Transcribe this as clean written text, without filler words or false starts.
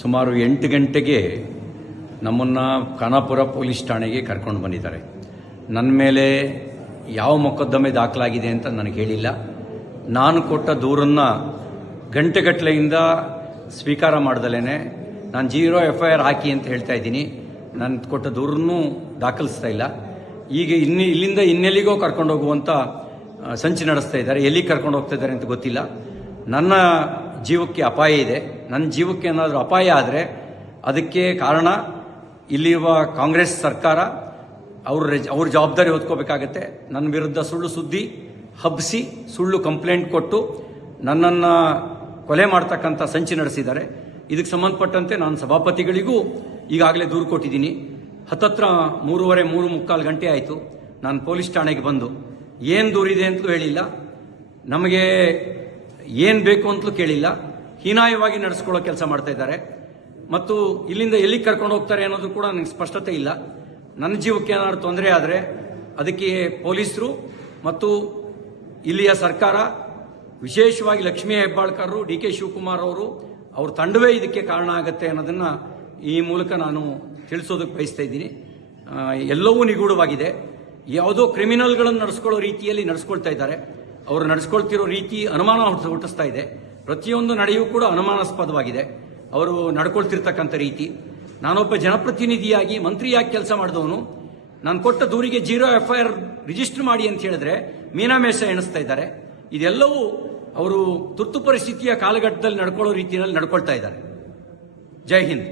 ಸುಮಾರು 8 ಗಂಟೆಗೆ ನಮ್ಮನ್ನು ಖಾನಾಪುರ ಪೊಲೀಸ್ ಠಾಣೆಗೆ ಕರ್ಕೊಂಡು ಬಂದಿದ್ದಾರೆ. ನನ್ನ ಮೇಲೆ ಯಾವ ಮೊಕದ್ದಮೆ ದಾಖಲಾಗಿದೆ ಅಂತ ನನಗೆ ಹೇಳಿಲ್ಲ. ನಾನು ಕೊಟ್ಟ ದೂರನ್ನು ಗಂಟೆಗಟ್ಟಲೆಯಿಂದ ಸ್ವೀಕಾರ ಮಾಡ್ದಲೇ ನಾನು 0 FIR ಹಾಕಿ ಅಂತ ಹೇಳ್ತಾ ಇದ್ದೀನಿ. ನಾನು ಕೊಟ್ಟ ದೂರನ್ನು ದಾಖಲಿಸ್ತಾ ಇಲ್ಲ. ಈಗ ಇಲ್ಲಿಂದ ಇನ್ನೆಲ್ಲಿಗೋ ಕರ್ಕೊಂಡು ಹೋಗುವಂಥ ಸಂಚು ನಡೆಸ್ತಾ ಇದ್ದಾರೆ. ಎಲ್ಲಿಗೆ ಕರ್ಕೊಂಡು ಹೋಗ್ತಾ ಇದ್ದಾರೆ ಅಂತ ಗೊತ್ತಿಲ್ಲ. ನನ್ನ ಜೀವಕ್ಕೆ ಅಪಾಯ ಇದೆ. ನನ್ನ ಜೀವಕ್ಕೆ ಏನಾದರೂ ಅಪಾಯ ಆದರೆ ಅದಕ್ಕೆ ಕಾರಣ ಇಲ್ಲಿರುವ ಕಾಂಗ್ರೆಸ್ ಸರ್ಕಾರ. ಅವ್ರ ಜವಾಬ್ದಾರಿ ಹೊತ್ಕೋಬೇಕಾಗತ್ತೆ. ನನ್ನ ವಿರುದ್ಧ ಸುಳ್ಳು ಸುದ್ದಿ ಹಬ್ಬಿಸಿ ಸುಳ್ಳು ಕಂಪ್ಲೇಂಟ್ ಕೊಟ್ಟು ನನ್ನನ್ನು ಕೊಲೆ ಮಾಡ್ತಕ್ಕಂಥ ಸಂಚು ನಡೆಸಿದ್ದಾರೆ. ಇದಕ್ಕೆ ಸಂಬಂಧಪಟ್ಟಂತೆ ನಾನು ಸಭಾಪತಿಗಳಿಗೂ ಈಗಾಗಲೇ ದೂರು ಕೊಟ್ಟಿದ್ದೀನಿ. ಹತ್ತತ್ರ 3:45 ಗಂಟೆ ಆಯಿತು ನಾನು ಪೊಲೀಸ್ ಠಾಣೆಗೆ ಬಂದು. ಏನು ದೂರಿದೆ ಅಂತಲೂ ಹೇಳಿಲ್ಲ, ನಮಗೆ ಏನು ಬೇಕು ಅಂತಲೂ ಕೇಳಿಲ್ಲ. ಹೀನಾಯವಾಗಿ ನಡೆಸ್ಕೊಳ್ಳೋ ಕೆಲಸ ಮಾಡ್ತಾ ಇದ್ದಾರೆ. ಮತ್ತು ಇಲ್ಲಿಂದ ಎಲ್ಲಿಗೆ ಕರ್ಕೊಂಡು ಹೋಗ್ತಾರೆ ಅನ್ನೋದು ಕೂಡ ನನಗೆ ಸ್ಪಷ್ಟತೆ ಇಲ್ಲ. ನನ್ನ ಜೀವಕ್ಕೆ ಏನಾದರೂ ತೊಂದರೆ ಆದರೆ ಅದಕ್ಕೆ ಪೊಲೀಸರು ಮತ್ತು ಇಲ್ಲಿಯ ಸರ್ಕಾರ, ವಿಶೇಷವಾಗಿ ಲಕ್ಷ್ಮೀ ಹೆಬ್ಬಾಳ್ಕರ್, DK ಶಿವಕುಮಾರ್ ಅವ್ರ ತಂಡವೇ ಇದಕ್ಕೆ ಕಾರಣ ಆಗುತ್ತೆ ಅನ್ನೋದನ್ನು ಈ ಮೂಲಕ ನಾನು ತಿಳಿಸೋದಕ್ಕೆ ಬಯಸ್ತಾ ಇದ್ದೀನಿ. ಎಲ್ಲವೂ ನಿಗೂಢವಾಗಿದೆ. ಯಾವುದೋ ಕ್ರಿಮಿನಲ್ಗಳನ್ನು ನಡೆಸ್ಕೊಳ್ಳೋ ರೀತಿಯಲ್ಲಿ ನಡೆಸ್ಕೊಳ್ತಾ ಇದ್ದಾರೆ. ಅವರು ನಡೆಸ್ಕೊಳ್ತಿರೋ ರೀತಿ ಅನುಮಾನ ಹುಟ್ಟಿಸ್ತಾ ಇದೆ. ಪ್ರತಿಯೊಂದು ನಡೆಯೂ ಕೂಡ ಅನುಮಾನಾಸ್ಪದವಾಗಿದೆ ಅವರು ನಡ್ಕೊಳ್ತಿರ್ತಕ್ಕಂಥ ರೀತಿ. ನಾನೊಬ್ಬ ಜನಪ್ರತಿನಿಧಿಯಾಗಿ ಮಂತ್ರಿಯಾಗಿ ಕೆಲಸ ಮಾಡಿದವನು. ನಾನು ಕೊಟ್ಟ ದೂರಿಗೆ 0 FIR ರಿಜಿಸ್ಟರ್ ಮಾಡಿ ಅಂತ ಹೇಳಿದ್ರೆ ಮೀನಾಮೇಷ ಎಣಿಸ್ತಾ ಇದ್ದಾರೆ. ಇದೆಲ್ಲವೂ ಅವರು ತುರ್ತು ಪರಿಸ್ಥಿತಿಯ ಕಾಲಘಟ್ಟದಲ್ಲಿ ನಡ್ಕೊಳ್ಳೋ ರೀತಿಯಲ್ಲಿ ನಡ್ಕೊಳ್ತಾ ಇದ್ದಾರೆ. ಜೈ ಹಿಂದ್.